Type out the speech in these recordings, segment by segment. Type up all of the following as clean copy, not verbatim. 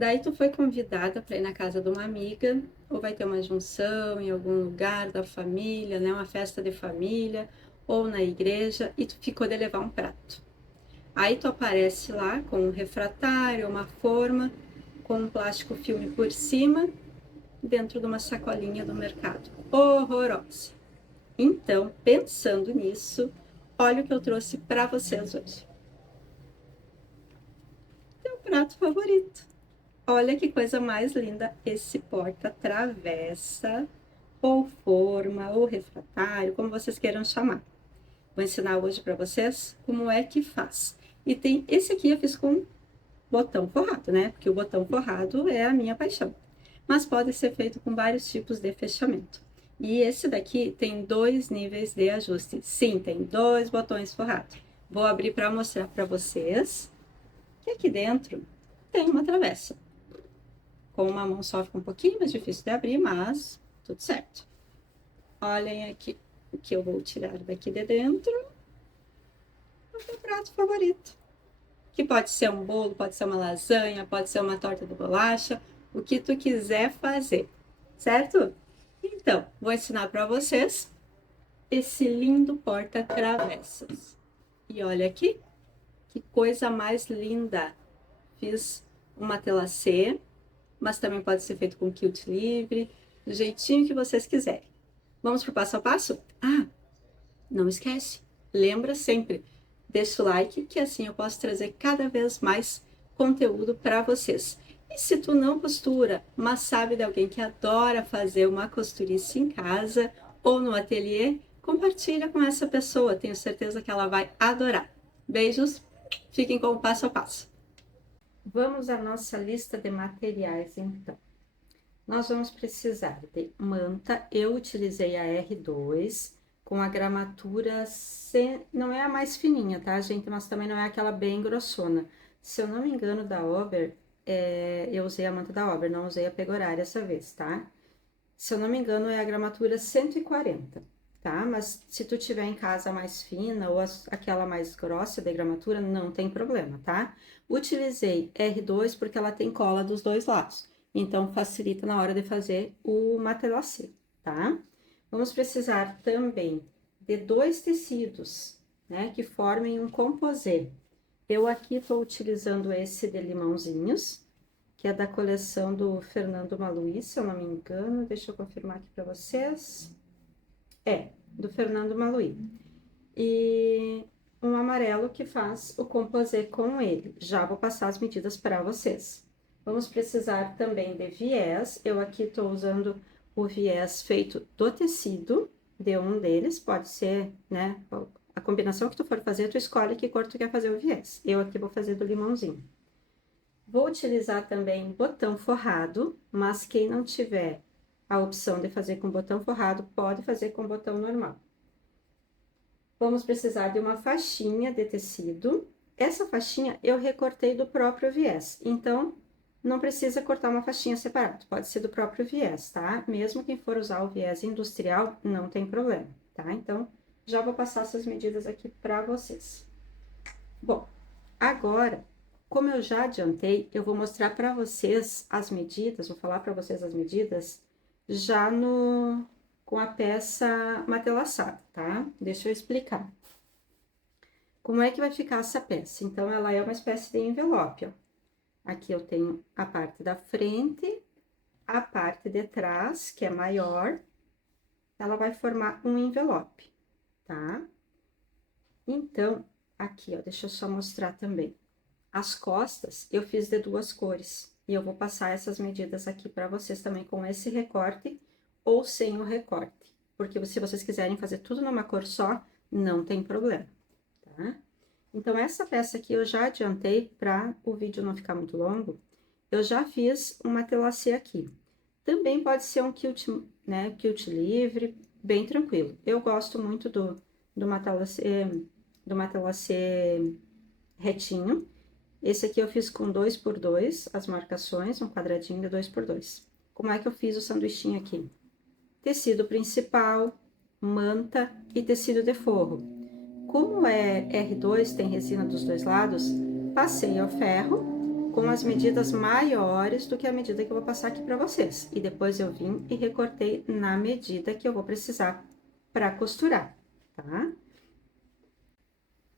Daí tu foi convidada para ir na casa de uma amiga, ou vai ter uma junção em algum lugar da família, né? Uma festa de família, ou na igreja, e tu ficou de levar um prato. Aí tu aparece lá com um refratário, uma forma, com um plástico filme por cima, dentro de uma sacolinha do mercado. Horrorosa. Então, pensando nisso, olha o que eu trouxe para vocês hoje. Teu prato favorito. Olha que coisa mais linda esse porta-travessa, ou forma, ou refratário, como vocês queiram chamar. Vou ensinar hoje para vocês como é que faz. E tem esse aqui eu fiz com botão forrado, né? Porque o botão forrado é a minha paixão. Mas pode ser feito com vários tipos de fechamento. E esse daqui tem 2 níveis de ajuste. Sim, tem 2 botões forrados. Vou abrir para mostrar para vocês que aqui dentro tem uma travessa. Com uma mão só fica um pouquinho mais difícil de abrir, mas tudo certo. Olhem aqui o que eu vou tirar daqui de dentro. O meu prato favorito. Que pode ser um bolo, pode ser uma lasanha, pode ser uma torta de bolacha, o que tu quiser fazer, certo? Então, vou ensinar para vocês esse lindo porta-travessas. E olha aqui, que coisa mais linda! Fiz uma tela C, mas também pode ser feito com quilt livre, do jeitinho que vocês quiserem. Vamos pro passo a passo? Ah, não esquece, lembra sempre, deixa o like, que assim eu posso trazer cada vez mais conteúdo para vocês. E se tu não costura, mas sabe de alguém que adora fazer uma costurice em casa ou no ateliê, compartilha com essa pessoa, tenho certeza que ela vai adorar. Beijos, fiquem com o passo a passo. Vamos à nossa lista de materiais então. Nós vamos precisar de manta, eu utilizei a R2, com a gramatura, não é a mais fininha, tá, gente? Mas também não é aquela bem grossona. Se eu não me engano, da Ober, eu usei a manta da Ober, não usei a Pegorari dessa vez, tá? Se eu não me engano, é a gramatura 140, tá? Mas se tu tiver em casa mais fina ou aquela mais grossa de gramatura, não tem problema, tá? Utilizei R2 porque ela tem cola dos dois lados, então facilita na hora de fazer o matelassê, tá? Vamos precisar também de 2 tecidos, né, que formem um composê. Eu aqui estou utilizando esse de limãozinhos, que é da coleção do Fernando Maluí, se eu não me engano. Deixa eu confirmar aqui para vocês. É, do Fernando Maluí. E um amarelo que faz o composê com ele. Já vou passar as medidas para vocês. Vamos precisar também de viés. Eu aqui estou usando o viés feito do tecido, de um deles. Pode ser, né, a combinação que tu for fazer, tu escolhe que cor tu quer fazer o viés. Eu aqui vou fazer do limãozinho. Vou utilizar também botão forrado, mas quem não tiver a opção de fazer com botão forrado, pode fazer com botão normal. Vamos precisar de uma faixinha de tecido. Essa faixinha eu recortei do próprio viés, então não precisa cortar uma faixinha separada, pode ser do próprio viés, tá? Mesmo quem for usar o viés industrial, não tem problema, tá? Então, já vou passar essas medidas aqui para vocês. Bom, agora, como eu já adiantei, eu vou mostrar para vocês as medidas, vou falar para vocês as medidas já com a peça matelassada, tá? Deixa eu explicar. Como é que vai ficar essa peça? Então, ela é uma espécie de envelope, ó. Aqui eu tenho a parte da frente, a parte de trás, que é maior, ela vai formar um envelope, tá? Então, aqui, ó, deixa eu só mostrar também. As costas eu fiz de 2 cores e eu vou passar essas medidas aqui para vocês também com esse recorte ou sem o recorte, porque se vocês quiserem fazer tudo numa cor só, não tem problema, tá? Então, essa peça aqui eu já adiantei para o vídeo não ficar muito longo, eu já fiz um matelassê aqui. Também pode ser um quilt, né, quilt livre, bem tranquilo. Eu gosto muito do matelassê retinho. Esse aqui eu fiz com 2x2, as marcações, um quadradinho de 2x2. Como é que eu fiz o sanduichinho aqui? Tecido principal, manta e tecido de forro. Como é R2, tem resina dos dois lados, passei ao ferro com as medidas maiores do que a medida que eu vou passar aqui para vocês. E depois eu vim e recortei na medida que eu vou precisar para costurar, tá?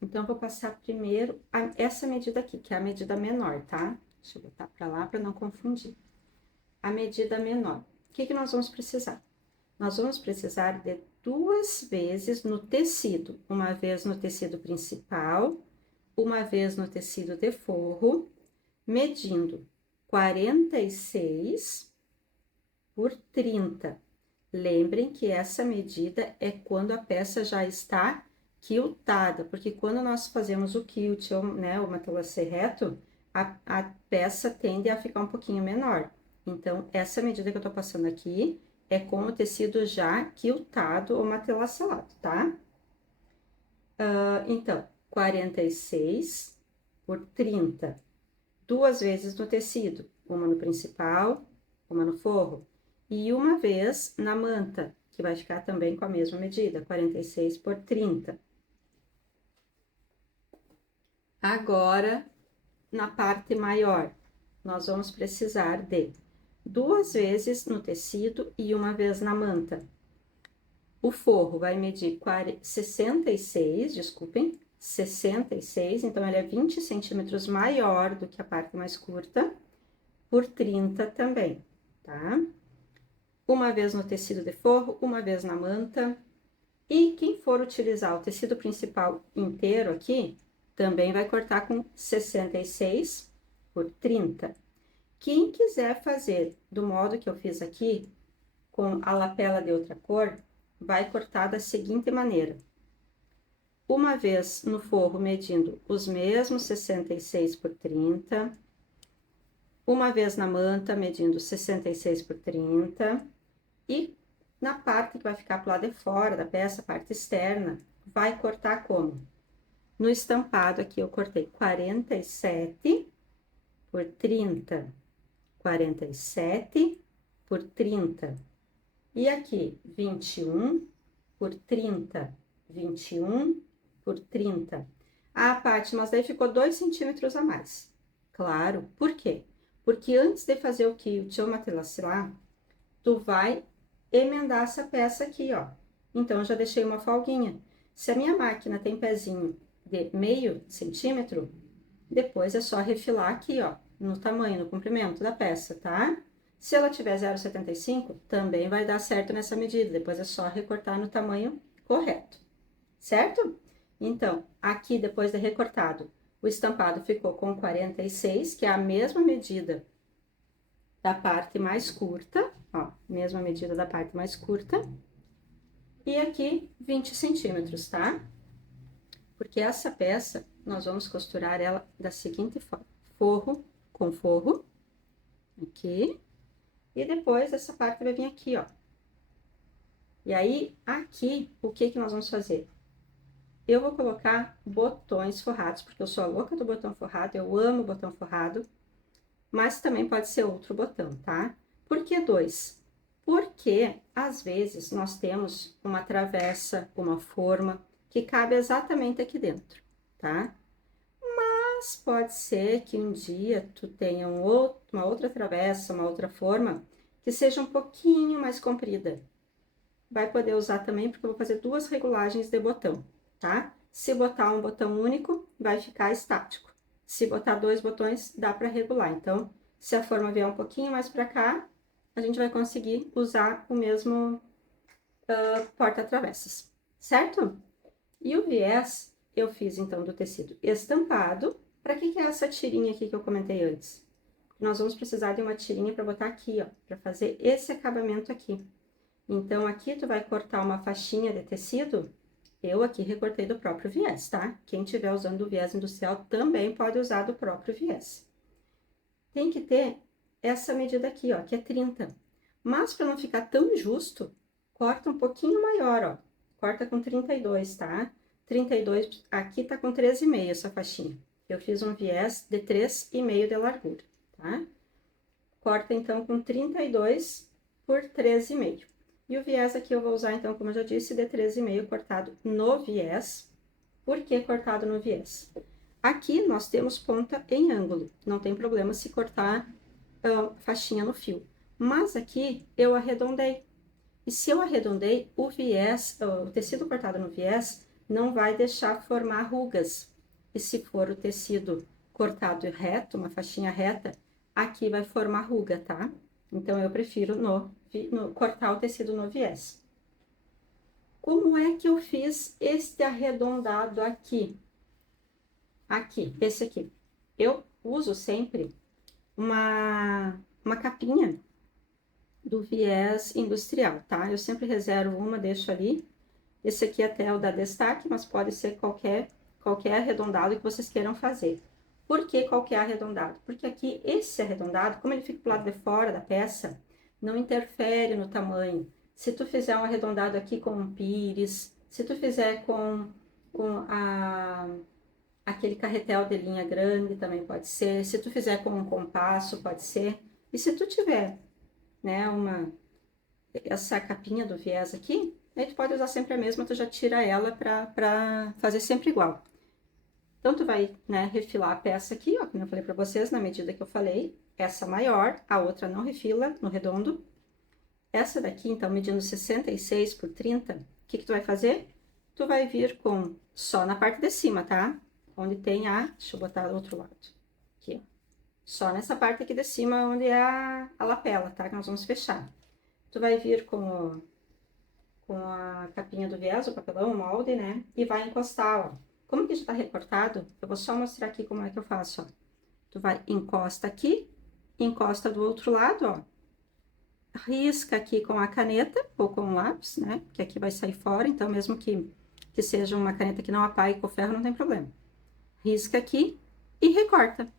Então, eu vou passar primeiro essa medida aqui, que é a medida menor, tá? Deixa eu botar para lá para não confundir. A medida menor. O que nós vamos precisar? Nós vamos precisar de 2 vezes no tecido. Uma vez no tecido principal, uma vez no tecido de forro, medindo 46 por 30. Lembrem que essa medida é quando a peça já está quiltada, porque quando nós fazemos o quilt, né, o matelassé reto, a peça tende a ficar um pouquinho menor. Então, essa medida que eu tô passando aqui é com o tecido já quiltado ou matelacelado, tá? Então, 46 por 30. 2 vezes no tecido, uma no principal, uma no forro, e uma vez na manta, que vai ficar também com a mesma medida, 46 por 30. Agora, na parte maior, nós vamos precisar de 2 vezes no tecido e uma vez na manta. O forro vai medir 66, desculpem, 66, então ele é 20 centímetros maior do que a parte mais curta, por 30 também, tá? Uma vez no tecido de forro, uma vez na manta. E quem for utilizar o tecido principal inteiro aqui, também vai cortar com 66 por 30. Quem quiser fazer do modo que eu fiz aqui, com a lapela de outra cor, vai cortar da seguinte maneira. Uma vez no forro, medindo os mesmos 66 por 30. Uma vez na manta, medindo 66 por 30. E na parte que vai ficar pro lado de fora da peça, parte externa, vai cortar como? No estampado aqui eu cortei 47 por 30, 47 por 30. E aqui, 21 por 30, 21 por 30. A parte, mas daí ficou 2 centímetros a mais. Claro, por quê? Porque antes de fazer o quilt ou matelassé, tu vai emendar essa peça aqui, ó. Então, eu já deixei uma folguinha. Se a minha máquina tem pezinho de meio centímetro, depois é só refilar aqui, ó, no tamanho, no comprimento da peça, tá? Se ela tiver 0,75, também vai dar certo nessa medida. Depois é só recortar no tamanho correto, certo? Então, aqui, depois de recortado, o estampado ficou com 46, que é a mesma medida da parte mais curta, ó, mesma medida da parte mais curta. E aqui, 20 centímetros, tá? Porque essa peça, nós vamos costurar ela da seguinte forma. Forro com forro, aqui. E depois, essa parte vai vir aqui, ó. E aí, aqui, o que que nós vamos fazer? Eu vou colocar botões forrados, porque eu sou a louca do botão forrado, eu amo botão forrado. Mas também pode ser outro botão, tá? Por que 2? Porque, às vezes, nós temos uma travessa, uma forma, que cabe exatamente aqui dentro, tá? Mas pode ser que um dia tu tenha uma outra travessa, uma outra forma, que seja um pouquinho mais comprida. Vai poder usar também, porque eu vou fazer 2 regulagens de botão, tá? Se botar um botão único, vai ficar estático. Se botar 2 botões, dá para regular. Então, se a forma vier um pouquinho mais para cá, a gente vai conseguir usar o mesmo porta-travessas, certo? E o viés, eu fiz, então, do tecido estampado. Para que é essa tirinha aqui que eu comentei antes? Nós vamos precisar de uma tirinha para botar aqui, ó, para fazer esse acabamento aqui. Então, aqui tu vai cortar uma faixinha de tecido. Eu aqui recortei do próprio viés, tá? Quem estiver usando o viés industrial também pode usar do próprio viés. Tem que ter essa medida aqui, ó, que é 30. Mas para não ficar tão justo, corta um pouquinho maior, ó. Corta com 32, tá? 32, aqui tá com 13,5 essa faixinha. Eu fiz um viés de 3,5 de largura, tá? Corta então com 32 por 13,5. E o viés aqui eu vou usar, então, como eu já disse, de 13,5 cortado no viés. Por que cortado no viés? Aqui nós temos ponta em ângulo, não tem problema se cortar faixinha no fio. Mas aqui eu arredondei. E se eu arredondei, o viés, o tecido cortado no viés, não vai deixar formar rugas. E se for o tecido cortado reto, uma faixinha reta, aqui vai formar ruga, tá? Então, eu prefiro cortar o tecido no viés. Como é que eu fiz este arredondado aqui? Aqui, esse aqui. Eu uso sempre uma capinha do viés industrial, tá? Eu sempre reservo uma, deixo ali. Esse aqui até é o da Destaque, mas pode ser qualquer arredondado que vocês queiram fazer. Por que qualquer arredondado? Porque aqui, esse arredondado, como ele fica pro lado de fora da peça, não interfere no tamanho. Se tu fizer um arredondado aqui com um pires, se tu fizer com aquele carretel de linha grande, também pode ser. Se tu fizer com um compasso, pode ser. E se tu tiver, né, essa capinha do viés aqui, aí tu pode usar sempre a mesma, tu já tira ela pra fazer sempre igual. Então, tu vai, né, refilar a peça aqui, ó, como eu falei pra vocês, na medida que eu falei. Essa maior, a outra não refila no redondo. Essa daqui, então, medindo 66 por 30, o que tu vai fazer? Tu vai vir com só na parte de cima, tá? Onde tem deixa eu botar do outro lado. Aqui, ó. Só nessa parte aqui de cima, onde é a lapela, tá? Que nós vamos fechar. Tu vai vir com a capinha do viés, o papelão, o molde, né? E vai encostar, ó. Como que já tá recortado, eu vou só mostrar aqui como é que eu faço, ó. Tu vai, encosta aqui, encosta do outro lado, ó. Risca aqui com a caneta ou com o lápis, né? Que aqui vai sair fora, então mesmo que seja uma caneta que não apague com o ferro, não tem problema. Risca aqui e recorta.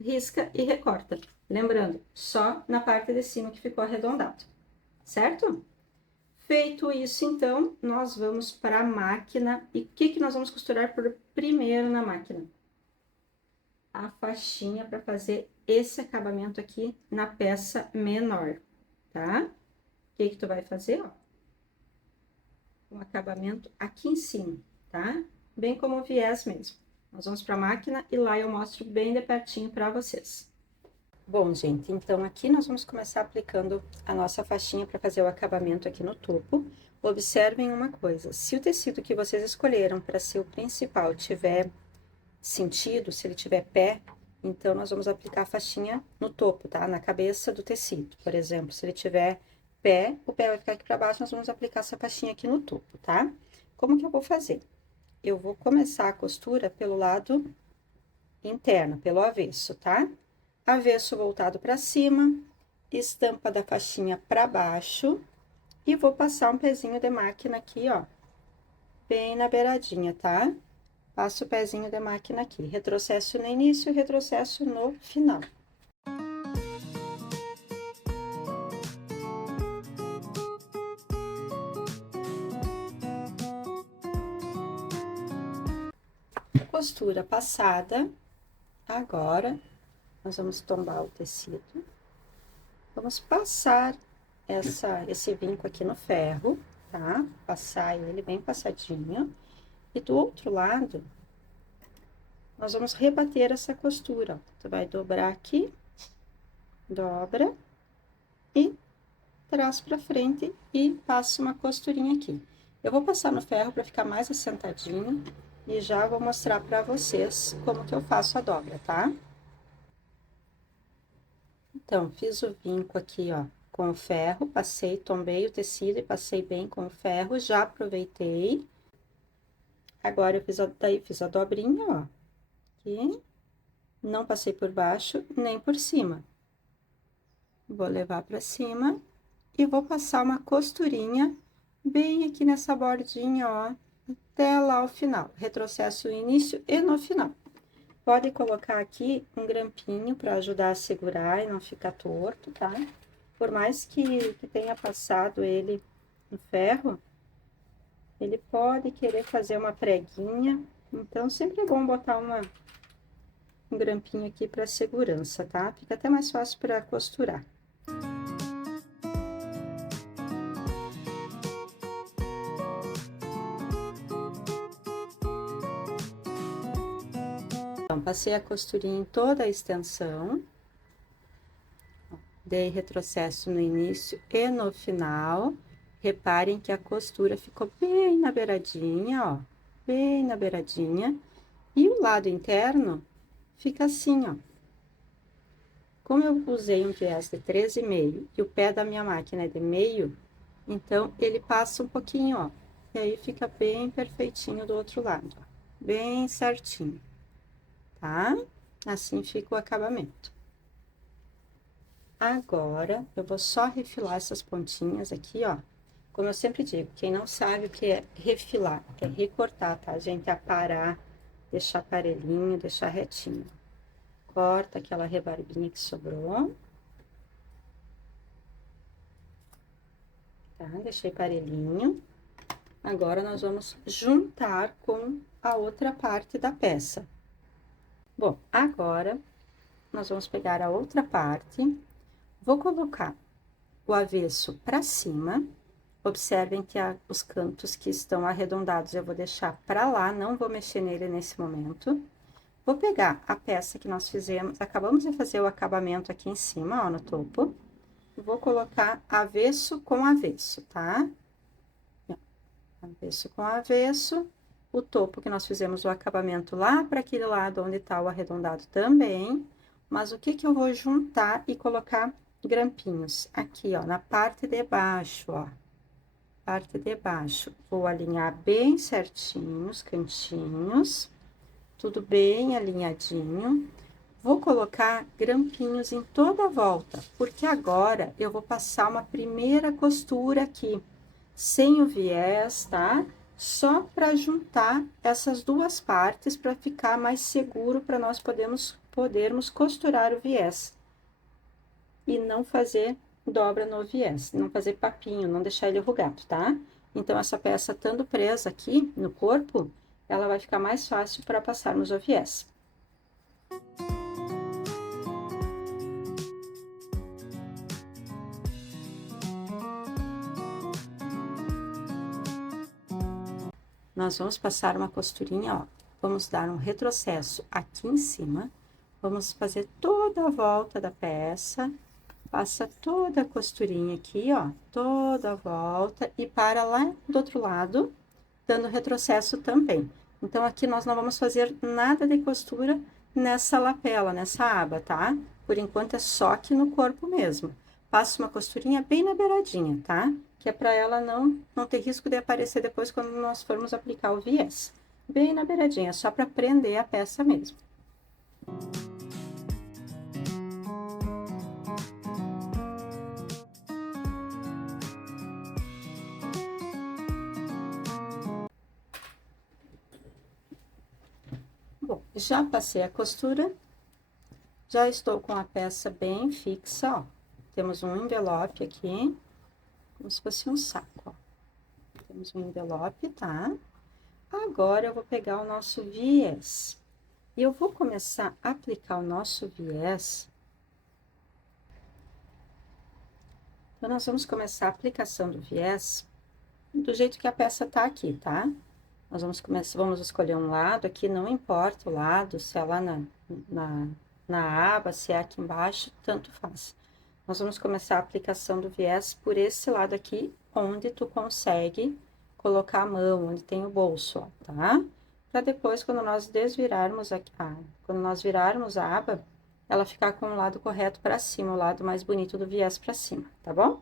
Risca e recorta. Lembrando, só na parte de cima que ficou arredondado, certo? Feito isso, então, nós vamos para a máquina. E o que nós vamos costurar primeiro na máquina? A faixinha para fazer esse acabamento aqui na peça menor, tá? O que tu vai fazer, ó? Um acabamento aqui em cima, tá? Bem como o viés mesmo. Nós vamos para a máquina e lá eu mostro bem de pertinho para vocês. Bom, gente, então aqui nós vamos começar aplicando a nossa faixinha para fazer o acabamento aqui no topo. Observem uma coisa, se o tecido que vocês escolheram para ser o principal tiver sentido, se ele tiver pé, então nós vamos aplicar a faixinha no topo, tá? Na cabeça do tecido, por exemplo, se ele tiver pé, o pé vai ficar aqui para baixo, nós vamos aplicar essa faixinha aqui no topo, tá? Como que eu vou fazer? Eu vou começar a costura pelo lado interno, pelo avesso, tá? Avesso voltado para cima, estampa da faixinha para baixo e vou passar um pezinho de máquina aqui, ó, bem na beiradinha, tá? Passo o pezinho de máquina aqui, retrocesso no início, retrocesso no final. Costura passada, agora nós vamos tombar o tecido, vamos passar esse vinco aqui no ferro, tá? Passar ele bem passadinho. E do outro lado, nós vamos rebater essa costura, ó. Tu vai dobrar aqui, dobra e traz pra frente e passa uma costurinha aqui. Eu vou passar no ferro para ficar mais assentadinho e já vou mostrar pra vocês como que eu faço a dobra, tá? Então, fiz o vinco aqui, ó, com o ferro, passei, tombei o tecido e passei bem com o ferro, já aproveitei. Agora, eu fiz a dobrinha, ó, aqui, não passei por baixo nem por cima. Vou levar pra cima e vou passar uma costurinha bem aqui nessa bordinha, ó, até lá o final. Retrocesso no início e no final. Pode colocar aqui um grampinho para ajudar a segurar e não ficar torto, tá? Por mais que tenha passado ele no ferro, ele pode querer fazer uma preguinha, então sempre é bom botar um grampinho aqui para segurança, tá? Fica até mais fácil para costurar. passei a costurinha em toda a extensão. Dei retrocesso no início e no final. Reparem que a costura ficou bem na beiradinha, ó. Bem na beiradinha. E o lado interno fica assim, ó. Como eu usei um viés de 13,5 e o pé da minha máquina é de meio, então ele passa um pouquinho, ó. E aí fica bem perfeitinho do outro lado, ó. Bem certinho, tá? Assim fica o acabamento. Agora, eu vou só refilar essas pontinhas aqui, ó. Como eu sempre digo, quem não sabe o que é refilar, é recortar, tá, gente? É aparar, deixar parelhinho, deixar retinho. Corta aquela rebarbinha que sobrou. Tá? Deixei parelhinho. Agora, nós vamos juntar com a outra parte da peça. Bom, agora, nós vamos pegar a outra parte. Vou colocar o avesso para cima. Observem que os cantos que estão arredondados eu vou deixar para lá, não vou mexer nele nesse momento. Vou pegar a peça que nós fizemos, acabamos de fazer o acabamento aqui em cima, ó, no topo. Vou colocar avesso com avesso, tá? Avesso com avesso. O topo que nós fizemos o acabamento lá para aquele lado onde tá o arredondado também. Mas o que que eu vou juntar e colocar grampinhos? Aqui, ó, na parte de baixo, ó. Parte de baixo. Vou alinhar bem certinho os cantinhos, tudo bem alinhadinho. Vou colocar grampinhos em toda a volta, porque agora eu vou passar uma primeira costura aqui, sem o viés, tá? Só para juntar essas duas partes, para ficar mais seguro, para nós podermos costurar o viés. E não fazer dobra no viés, não fazer papinho, não deixar ele enrugado, tá? Então, essa peça estando presa aqui no corpo, ela vai ficar mais fácil para passarmos o viés. Nós vamos passar uma costurinha, ó, vamos dar um retrocesso aqui em cima, vamos fazer toda a volta da peça. Passa toda a costurinha aqui, ó, toda a volta e para lá do outro lado, dando retrocesso também. Então, aqui nós não vamos fazer nada de costura nessa lapela, nessa aba, tá? Por enquanto, é só aqui no corpo mesmo. Passo uma costurinha bem na beiradinha, tá? Que é para ela não ter risco de aparecer depois quando nós formos aplicar o viés. Bem na beiradinha, só para prender a peça mesmo. Bom, já passei a costura, já estou com a peça bem fixa, ó. Temos um envelope aqui, como se fosse um saco, ó. Temos um envelope, tá? Agora, eu vou pegar o nosso viés. E eu vou começar a aplicar o nosso viés. Então, nós vamos começar a aplicação do viés do jeito que a peça tá aqui, tá? Nós vamos escolher um lado aqui, não importa o lado, se é lá na aba, se é aqui embaixo, tanto faz. Nós vamos começar a aplicação do viés por esse lado aqui, onde tu consegue colocar a mão, onde tem o bolso, ó, tá? Pra depois, quando nós desvirarmos aqui, quando nós virarmos a aba, ela ficar com o lado correto pra cima, o lado mais bonito do viés pra cima, tá bom?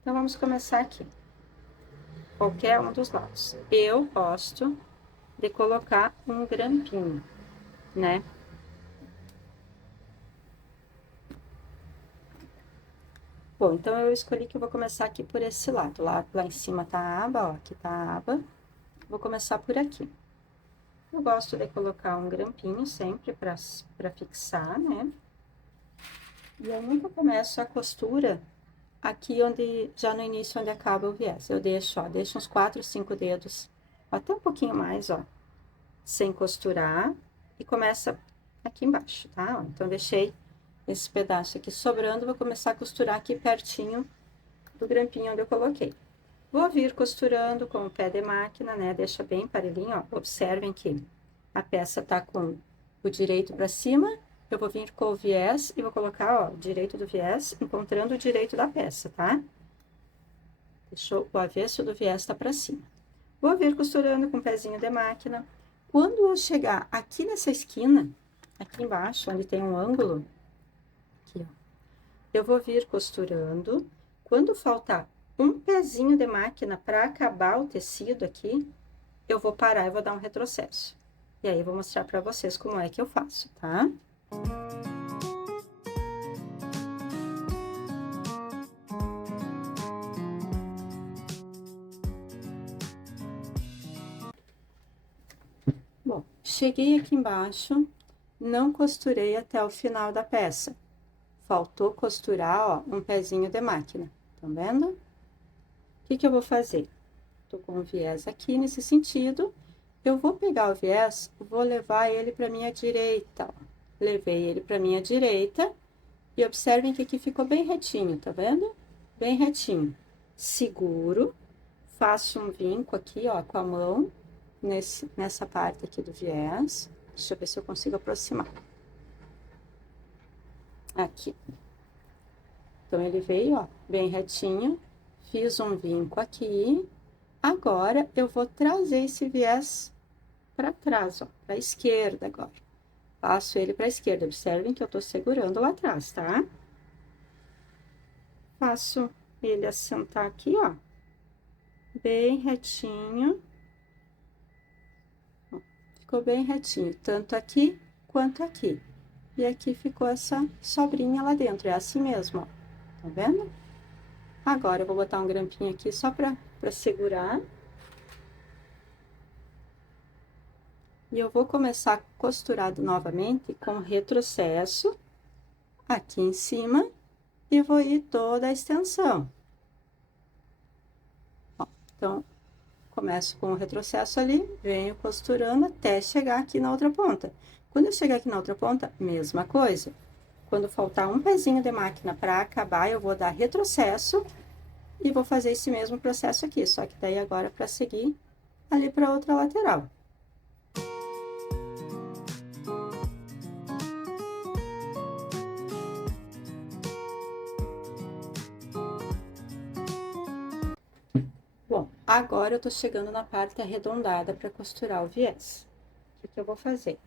Então, vamos começar aqui. Qualquer um dos lados. Eu gosto de colocar um grampinho, né? Bom, então eu escolhi que eu vou começar aqui por esse lado. Lá em cima tá a aba, ó, aqui tá a aba. Vou começar por aqui. Eu gosto de colocar um grampinho sempre pra fixar, né? E eu nunca começo a costura aqui já no início, onde acaba o viés. Eu deixo, ó, deixo uns 4, 5 dedos, até um pouquinho mais, ó, sem costurar, e começa aqui embaixo, tá? Ó, então, deixei esse pedaço aqui sobrando, vou começar a costurar aqui pertinho do grampinho onde eu coloquei. Vou vir costurando com o pé de máquina, né? Deixa bem parelhinho, ó. Observem que a peça tá com o direito para cima, eu vou vir com o viés e vou colocar, ó, o direito do viés, encontrando o direito da peça, tá? Deixou o avesso do viés tá para cima. Vou vir costurando com o pezinho de máquina. Quando eu chegar aqui nessa esquina, aqui embaixo, onde tem um ângulo, aqui, ó, eu vou vir costurando. Quando faltar um pezinho de máquina para acabar o tecido aqui, eu vou parar e vou dar um retrocesso. E aí, eu vou mostrar para vocês como é que eu faço, tá? Bom, cheguei aqui embaixo, não costurei até o final da peça. Faltou costurar, ó, um pezinho de máquina, tá vendo? O que que eu vou fazer? Tô com o viés aqui nesse sentido, eu vou pegar o viés, vou levar ele para minha direita, ó. Levei ele para minha direita e observem que aqui ficou bem retinho, tá vendo? Bem retinho. Seguro, faço um vinco aqui, ó, com a mão, nessa parte aqui do viés. Deixa eu ver se eu consigo aproximar. Aqui. Então, ele veio, ó, bem retinho, fiz um vinco aqui. Agora, eu vou trazer esse viés para trás, ó, para a esquerda agora. Passo ele para a esquerda, observem que eu tô segurando lá atrás, tá? Faço ele assentar aqui, ó, bem retinho. Ó, ficou bem retinho, tanto aqui quanto aqui. E aqui ficou essa sobrinha lá dentro, é assim mesmo, ó, tá vendo? Agora, eu vou botar um grampinho aqui só pra segurar. E eu vou começar a costurar novamente com retrocesso aqui em cima e vou ir toda a extensão. Ó, então, começo com o retrocesso ali, venho costurando até chegar aqui na outra ponta. Quando eu chegar aqui na outra ponta, mesma coisa. Quando faltar um pezinho de máquina para acabar, eu vou dar retrocesso e vou fazer esse mesmo processo aqui, só que daí agora para seguir ali para outra lateral. Bom, agora eu tô chegando na parte arredondada para costurar o viés. O que eu vou fazer?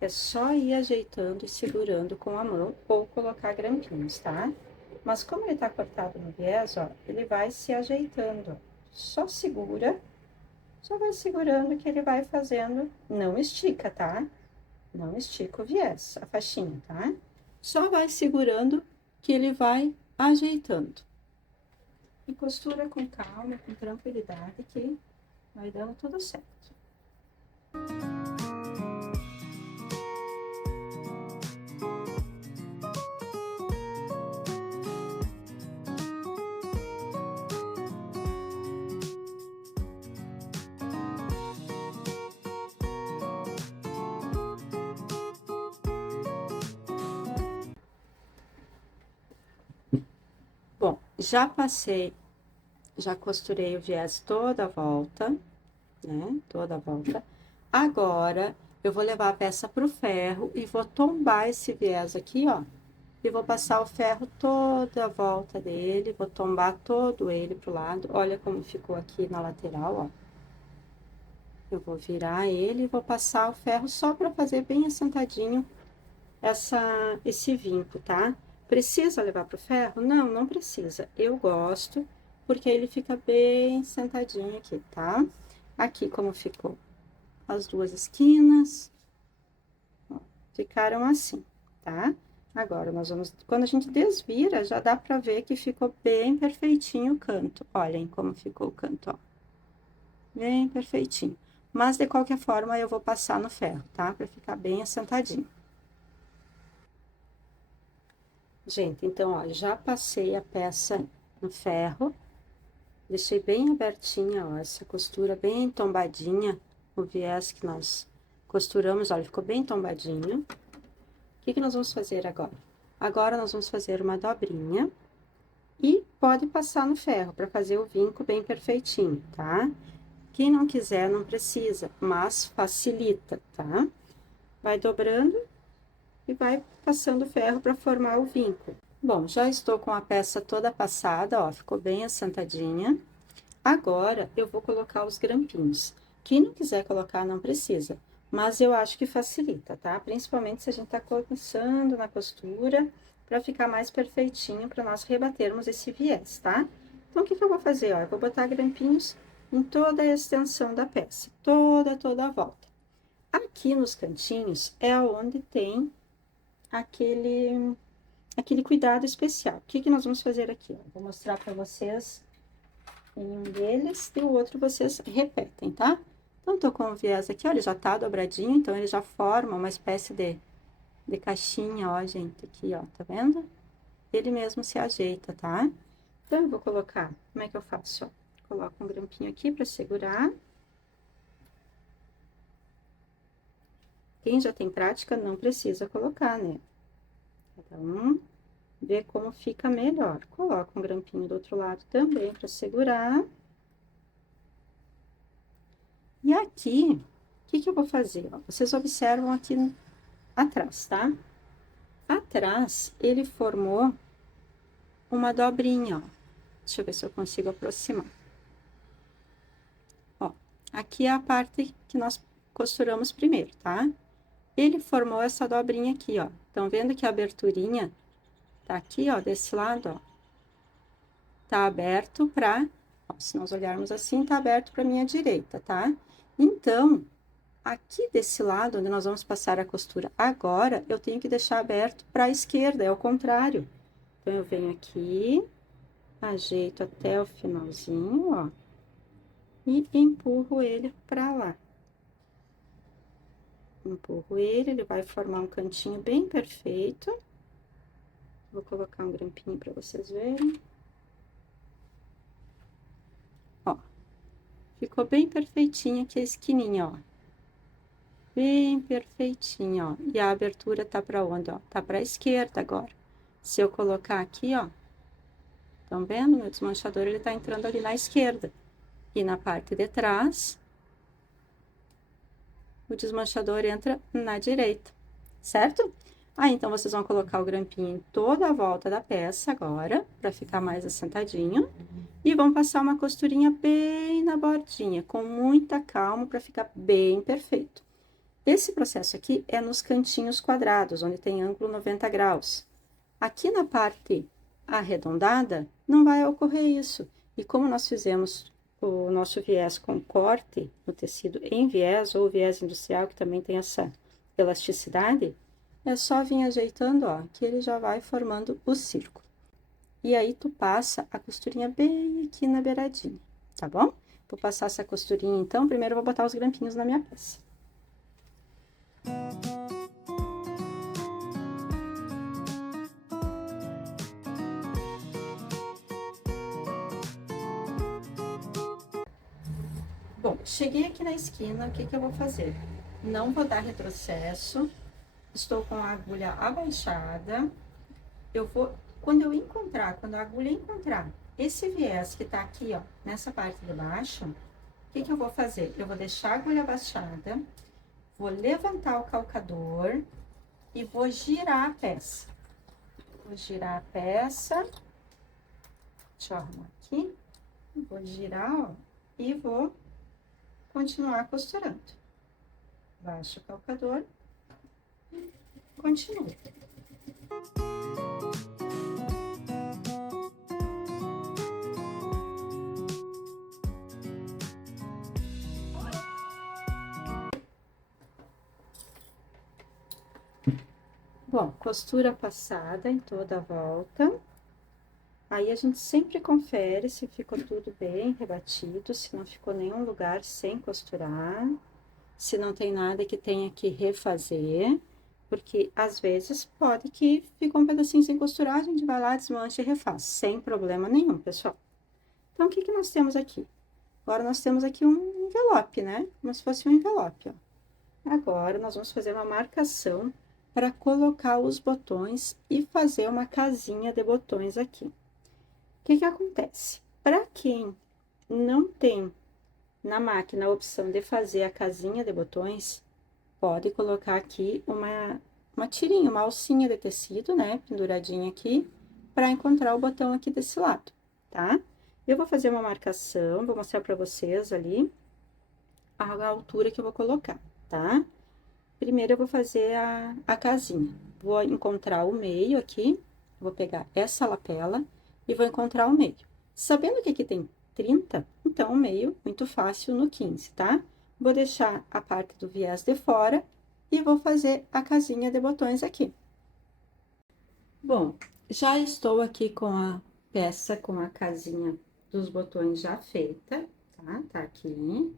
É só ir ajeitando e segurando com a mão ou colocar grampinhos, tá? Mas como ele tá cortado no viés, ó, ele vai se ajeitando. Só segura, só vai segurando que ele vai fazendo, não estica, tá? Não estica o viés, a faixinha, tá? Só vai segurando que ele vai ajeitando. E costura com calma, com tranquilidade, que vai dando tudo certo. Bom, já passei, já costurei o viés toda a volta, né? Toda a volta. Agora, eu vou levar a peça pro ferro e vou tombar esse viés aqui, ó. E vou passar o ferro toda a volta dele, vou tombar todo ele pro lado. Olha como ficou aqui na lateral, ó. Eu vou virar ele e vou passar o ferro só para fazer bem assentadinho esse vinco, tá? Precisa levar pro ferro? Não, não precisa. Eu gosto, porque ele fica bem sentadinho aqui, tá? Aqui como ficou as duas esquinas, ó, ficaram assim, tá? Agora, nós vamos, quando a gente desvira, já dá pra ver que ficou bem perfeitinho o canto. Olhem como ficou o canto, ó. Bem perfeitinho. Mas, de qualquer forma, eu vou passar no ferro, tá? Pra ficar bem assentadinho. Gente, então, ó, já passei a peça no ferro, deixei bem abertinha, ó, essa costura bem tombadinha, o viés que nós costuramos, olha, ficou bem tombadinho. O que que nós vamos fazer agora? Agora, nós vamos fazer uma dobrinha e pode passar no ferro para fazer o vinco bem perfeitinho, tá? Quem não quiser, não precisa, mas facilita, tá? Vai dobrando e vai passando o ferro para formar o vinco. Bom, já estou com a peça toda passada, ó, ficou bem assentadinha. Agora, eu vou colocar os grampinhos. Quem não quiser colocar, não precisa, mas eu acho que facilita, tá? Principalmente se a gente tá começando na costura, para ficar mais perfeitinho, para nós rebatermos esse viés, tá? Então, o que que eu vou fazer, ó? Eu vou botar grampinhos em toda a extensão da peça, toda a volta. Aqui nos cantinhos é onde tem aquele cuidado especial. O que que nós vamos fazer aqui, ó? Vou mostrar para vocês em um deles e o outro vocês repetem, tá? Então, tô com o viés aqui, ó, ele já tá dobradinho, então ele já forma uma espécie de caixinha, ó, gente, aqui, ó, tá vendo? Ele mesmo se ajeita, tá? Então, eu vou colocar, como é que eu faço, ó? Coloco um grampinho aqui pra segurar. Quem já tem prática, não precisa colocar, né? Cada um vê como fica melhor. Coloco um grampinho do outro lado também pra segurar. E aqui, o que que eu vou fazer? Ó, vocês observam aqui atrás, tá? Atrás, ele formou uma dobrinha, ó. Deixa eu ver se eu consigo aproximar. Ó, aqui é a parte que nós costuramos primeiro, tá? Ele formou essa dobrinha aqui, ó. Estão vendo que a aberturinha tá aqui, ó, desse lado, ó. Tá aberto pra, ó, se nós olharmos assim, tá aberto pra minha direita, tá? Então, aqui desse lado, onde nós vamos passar a costura agora, eu tenho que deixar aberto para a esquerda, é o contrário. Então, eu venho aqui, ajeito até o finalzinho, ó, e empurro ele para lá. Empurro ele vai formar um cantinho bem perfeito. Vou colocar um grampinho para vocês verem. Ó, ficou bem perfeitinho aqui a esquininha, ó. Bem perfeitinho, ó. E a abertura tá para onde, ó? Tá para a esquerda agora. Se eu colocar aqui, ó, estão vendo? Meu desmanchador, ele tá entrando ali na esquerda. E na parte de trás, o desmanchador entra na direita, certo? Aí, então, vocês vão colocar o grampinho em toda a volta da peça agora, para ficar mais assentadinho. E vão passar uma costurinha bem na bordinha, com muita calma, para ficar bem perfeito. Esse processo aqui é nos cantinhos quadrados, onde tem ângulo 90 graus. Aqui na parte arredondada, não vai ocorrer isso. E como nós fizemos o nosso viés com corte no tecido em viés, ou viés industrial, que também tem essa elasticidade, é só vir ajeitando, ó, que ele já vai formando o círculo. E aí, tu passa a costurinha bem aqui na beiradinha, tá bom? Vou passar essa costurinha, então, primeiro eu vou botar os grampinhos na minha peça. Bom, cheguei aqui na esquina, o que que eu vou fazer? Não vou dar retrocesso, estou com a agulha abaixada, eu vou, quando a agulha encontrar esse viés que tá aqui, ó, nessa parte de baixo, o que que eu vou fazer? Eu vou deixar a agulha abaixada, vou levantar o calcador e vou girar a peça. Vou girar a peça, deixa eu arrumar aqui, vou girar, ó, e vou continuar costurando. Baixo o calcador, continuo. Bom, costura passada em toda a volta. Aí, a gente sempre confere se ficou tudo bem rebatido, se não ficou nenhum lugar sem costurar, se não tem nada que tenha que refazer, porque às vezes pode que ficou um pedacinho sem costurar, a gente vai lá, desmancha e refaz, sem problema nenhum, pessoal. Então, o que que nós temos aqui? Agora, nós temos aqui um envelope, né? Como se fosse um envelope, ó. Agora, nós vamos fazer uma marcação para colocar os botões e fazer uma casinha de botões aqui. O que que acontece? Para quem não tem na máquina a opção de fazer a casinha de botões, pode colocar aqui uma tirinha, uma alcinha de tecido, né, penduradinha aqui, para encontrar o botão aqui desse lado, tá? Eu vou fazer uma marcação, vou mostrar para vocês ali a altura que eu vou colocar, tá? Primeiro eu vou fazer a casinha. Vou encontrar o meio aqui, vou pegar essa lapela e vou encontrar o meio. Sabendo que aqui tem 30, então o meio, muito fácil, no 15, tá? Vou deixar a parte do viés de fora e vou fazer a casinha de botões aqui. Bom, já estou aqui com a peça, com a casinha dos botões já feita, tá? Tá aqui. O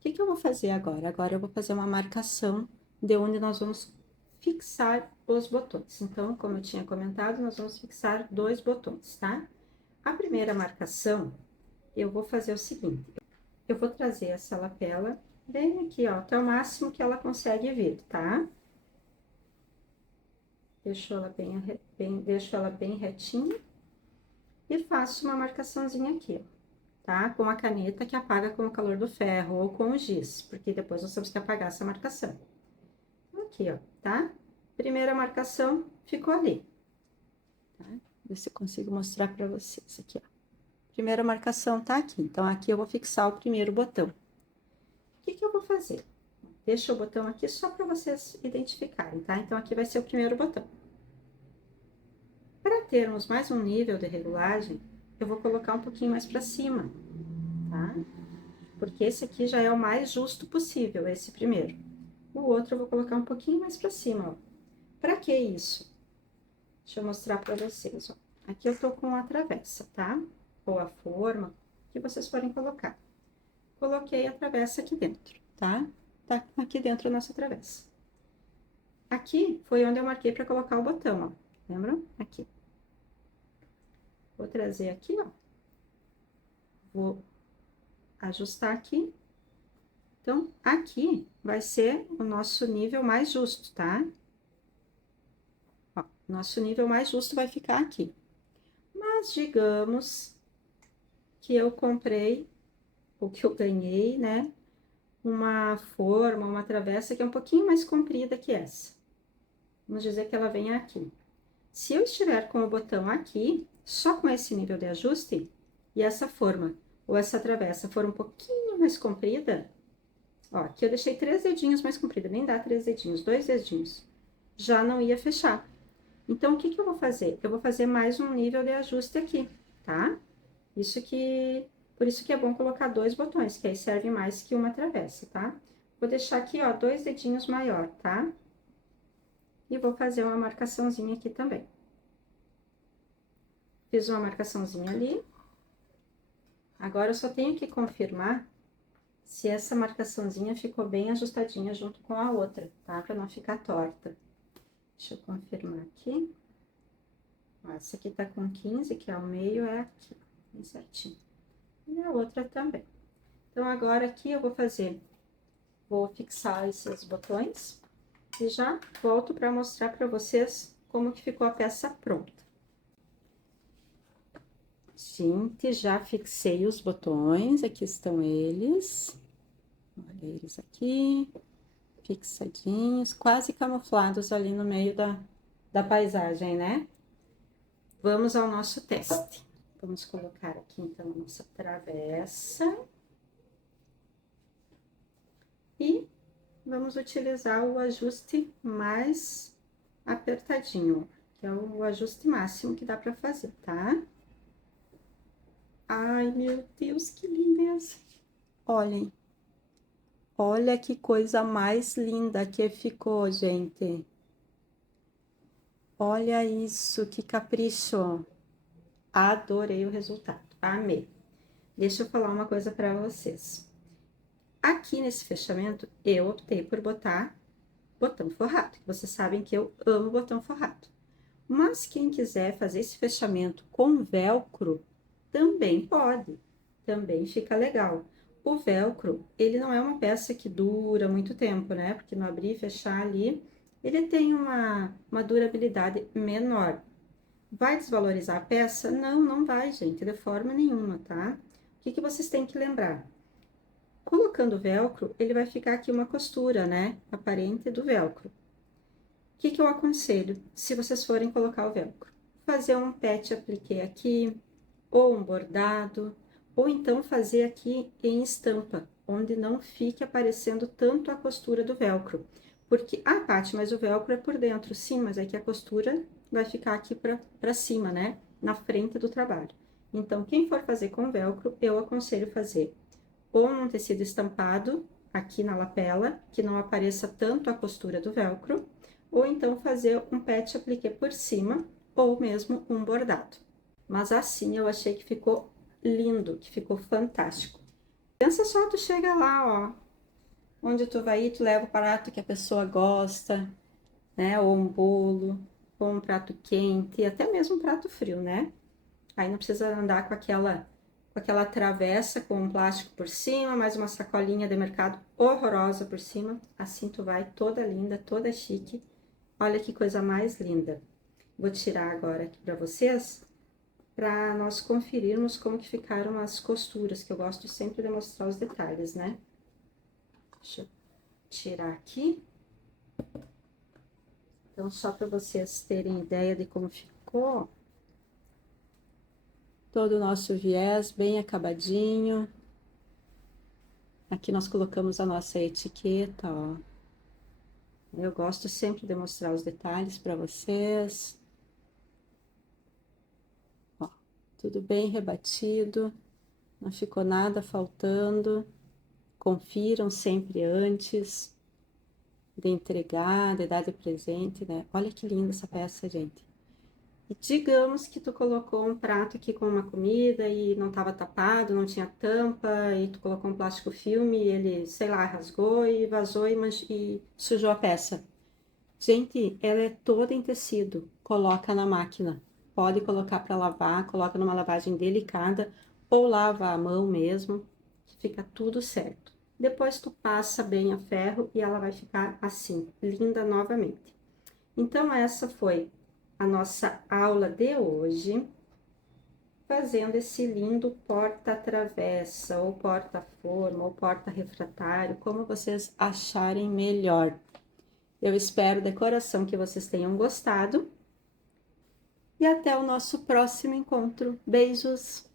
que que eu vou fazer agora? Agora eu vou fazer uma marcação de onde nós vamos fixar os botões. Então, como eu tinha comentado, nós vamos fixar 2 botões, tá? A primeira marcação, eu vou fazer o seguinte, eu vou trazer essa lapela bem aqui, ó, até o máximo que ela consegue vir, tá? Deixo ela deixo ela bem retinha e faço uma marcaçãozinha aqui, ó, tá? Com a caneta que apaga com o calor do ferro ou com o giz, porque depois nós temos que apagar essa marcação. Aqui, ó, tá? Primeira marcação ficou ali, tá? Ver se eu consigo mostrar pra vocês aqui, ó. Primeira marcação tá aqui, então aqui eu vou fixar o primeiro botão. O que que eu vou fazer? Deixa o botão aqui só para vocês identificarem, tá? Então, aqui vai ser o primeiro botão. Para termos mais um nível de regulagem, eu vou colocar um pouquinho mais para cima, tá? Porque esse aqui já é o mais justo possível, esse primeiro. O outro eu vou colocar um pouquinho mais para cima, ó. Para que isso? Deixa eu mostrar para vocês, ó. Aqui eu tô com a travessa, tá? Ou a forma que vocês forem colocar. Coloquei a travessa aqui dentro, tá? Tá aqui dentro a nossa travessa. Aqui foi onde eu marquei para colocar o botão, ó. Lembram? Aqui. Vou trazer aqui, ó. Vou ajustar aqui. Então, aqui vai ser o nosso nível mais justo, tá? Ó, nosso nível mais justo vai ficar aqui. Mas, digamos que eu comprei, ou que eu ganhei, né? Uma forma, uma travessa que é um pouquinho mais comprida que essa. Vamos dizer que ela venha aqui. Se eu estiver com o botão aqui, só com esse nível de ajuste, e essa forma, ou essa travessa for um pouquinho mais comprida, ó, aqui eu deixei 3 dedinhos mais comprida, nem dá 3 dedinhos, 2 dedinhos, já não ia fechar. Então, o que que eu vou fazer? Eu vou fazer mais um nível de ajuste aqui, tá? Por isso que é bom colocar 2 botões, que aí serve mais que uma travessa, tá? Vou deixar aqui, ó, 2 dedinhos maior, tá? E vou fazer uma marcaçãozinha aqui também. Fiz uma marcaçãozinha ali. Agora, eu só tenho que confirmar se essa marcaçãozinha ficou bem ajustadinha junto com a outra, tá? Pra não ficar torta. Deixa eu confirmar aqui. Ó, essa aqui tá com 15, que é o meio, é aqui, bem certinho. E a outra também. Então, agora aqui eu vou fixar esses botões e já volto pra mostrar pra vocês como que ficou a peça pronta. Gente, já fixei os botões, aqui estão eles. Olha eles aqui, fixadinhos, quase camuflados ali no meio da paisagem, né? Vamos ao nosso teste. Vamos colocar aqui, então, a nossa travessa. E vamos utilizar o ajuste mais apertadinho, que é o ajuste máximo que dá pra fazer, tá? Ai, meu Deus, que lindeza! Olhem. Olha que coisa mais linda que ficou, gente. Olha isso, que capricho. Adorei o resultado, amei. Deixa eu falar uma coisa para vocês. Aqui nesse fechamento, eu optei por botar botão forrado. Vocês sabem que eu amo botão forrado. Mas quem quiser fazer esse fechamento com velcro, também pode. Também fica legal. O velcro, ele não é uma peça que dura muito tempo, né? Porque no abrir e fechar ali, ele tem uma durabilidade menor. Vai desvalorizar a peça? Não, não vai, gente, de forma nenhuma, tá? O que que vocês têm que lembrar? colocando o velcro, ele vai ficar aqui uma costura, né? Aparente do velcro. O que que eu aconselho, se vocês forem colocar o velcro? Fazer um pet appliqué aqui, ou um bordado, ou então fazer aqui em estampa, onde não fique aparecendo tanto a costura do velcro. Porque, ah, Paty, mas o velcro é por dentro. Sim, mas é que a costura vai ficar aqui pra cima, né? Na frente do trabalho. Então, quem for fazer com velcro, eu aconselho fazer ou um tecido estampado aqui na lapela, que não apareça tanto a costura do velcro, ou então fazer um pet appliqué por cima, ou mesmo um bordado. Mas assim eu achei que ficou lindo, que ficou fantástico. Pensa só, tu chega lá, ó, onde tu vai ir, tu leva o prato que a pessoa gosta, né? Ou um bolo, ou um prato quente, até mesmo um prato frio, né? Aí não precisa andar com aquela travessa com um plástico por cima, mais uma sacolinha de mercado horrorosa por cima. Assim tu vai toda linda, toda chique. Olha que coisa mais linda. Vou tirar agora aqui para vocês, para nós conferirmos como que ficaram as costuras, que eu gosto sempre de mostrar os detalhes, né? Deixa eu tirar aqui. Então, só para vocês terem ideia de como ficou. Todo o nosso viés bem acabadinho. Aqui nós colocamos a nossa etiqueta, ó. Eu gosto sempre de mostrar os detalhes para vocês. Ó, tudo bem rebatido, não ficou nada faltando. Confiram sempre antes de entregar, de dar de presente, né? Olha que linda essa peça, gente. E digamos que tu colocou um prato aqui com uma comida e não estava tapado, não tinha tampa, e tu colocou um plástico filme e ele, sei lá, rasgou e vazou e sujou a peça. Gente, ela é toda em tecido, coloca na máquina. Pode colocar para lavar, coloca numa lavagem delicada ou lava à mão mesmo, fica tudo certo. Depois tu passa bem a ferro e ela vai ficar assim, linda novamente. Então, essa foi a nossa aula de hoje, fazendo esse lindo porta-travessa, ou porta-forma, ou porta-refratário, como vocês acharem melhor. Eu espero de coração que vocês tenham gostado. E até o nosso próximo encontro. Beijos!